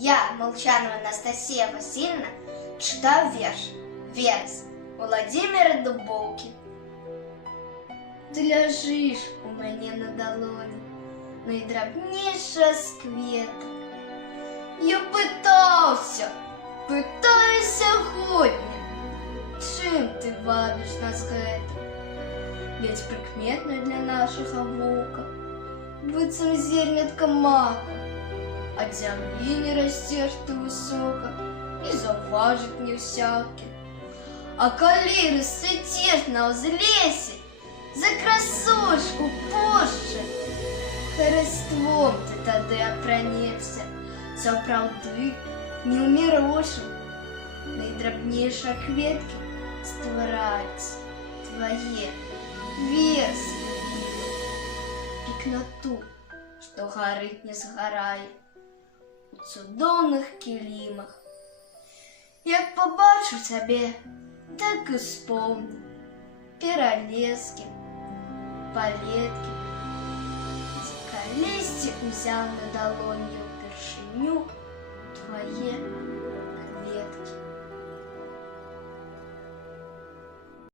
Я, Молчанова Анастасия Васильевна, читаю верс Володимира Дубовки. Ти ляжиш у мене на долоні, найдрібніша з квіток. Я питаюся сьогодні, чим ти вабиш нас гэта? Ведь прикметно для нашего вука, быцем зернятка мака, от земли не растешь ты высоко, и заважить не всякий. А коли расцветешь на узлесе, за красочку позже, хараством ты тогда опранешься, сапраўды неумірошым. Найдрабнейшыя кветкі ствараюць твае версы, пікнату, што гарыць не згарае у цудоўных кілімах. Як побачу цябе, так і спомню пералескі, палеткі, калісьці узяў на далонью ўпершыню твае